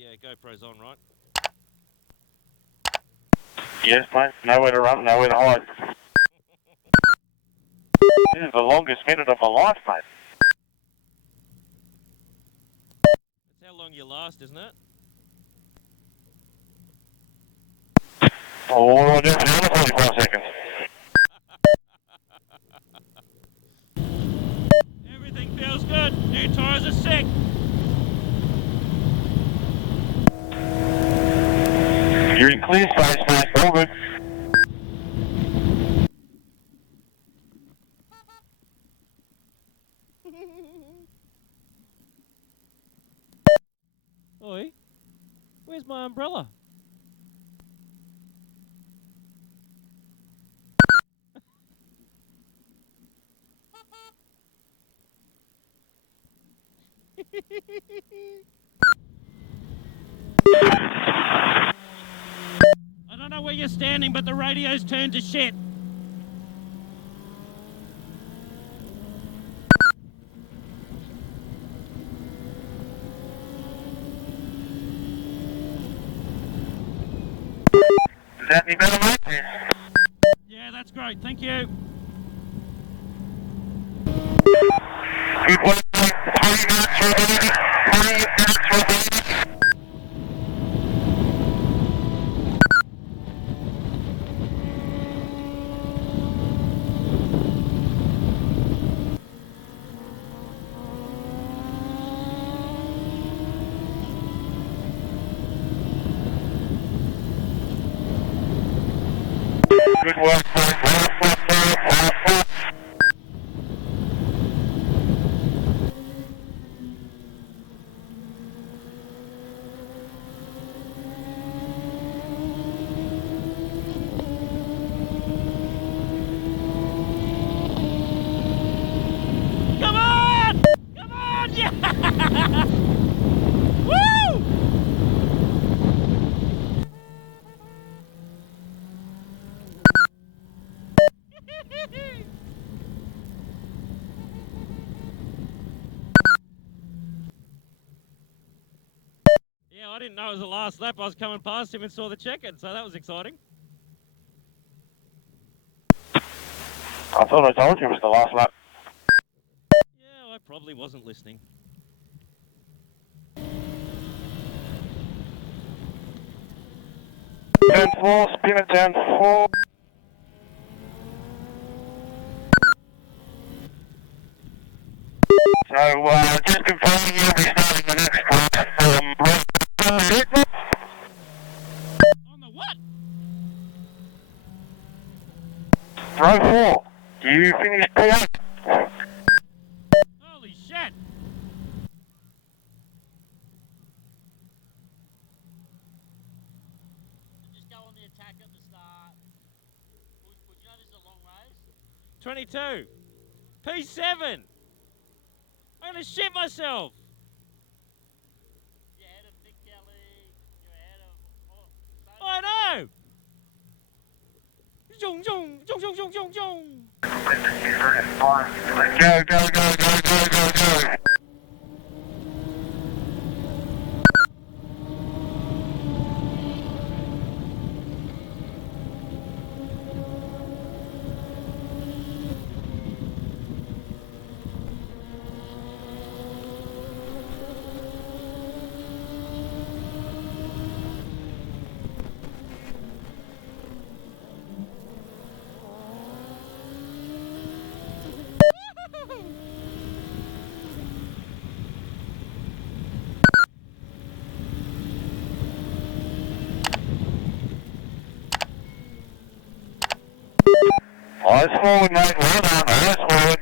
yeah, GoPro's on, right? Yes, mate. Nowhere to run, nowhere to hide. This is the longest minute of my life, mate. That's how long you last, isn't it? Oh, what do I do for the other 45 seconds? Everything feels good. New tyres are sick. You're in clear space, mate. All good. Oi, where's my umbrella? I don't know where you're standing, but the radio's turned to shit. Is that any better, mate? Yeah, that's great. Thank you. Good work, mate. 20 minutes remaining. 20 minutes remaining. Good work, mate. Last lap, last lap. Come on! Come on! Yeah! Woo! Yeah, I didn't know it was the last lap. I was coming past him and saw the check-in, so that was exciting. I thought I told you it was the last lap. Yeah, I probably wasn't listening. Turn 4, spin it down 4. So, just confirming you'll be starting the next lap from On the what? row 4. You finished P8. Holy shit! Just go on the attack at the start. Push, push. You know this is a long race? 22. P7. I'm gonna shit myself. You're ahead of Nick Kelly. You're ahead of... I know. Zong, zong, zong, zong, zong, zong, zong. Go, go, go, go, go, go, go. Eyes forward, mate. Well done. Eyes forward.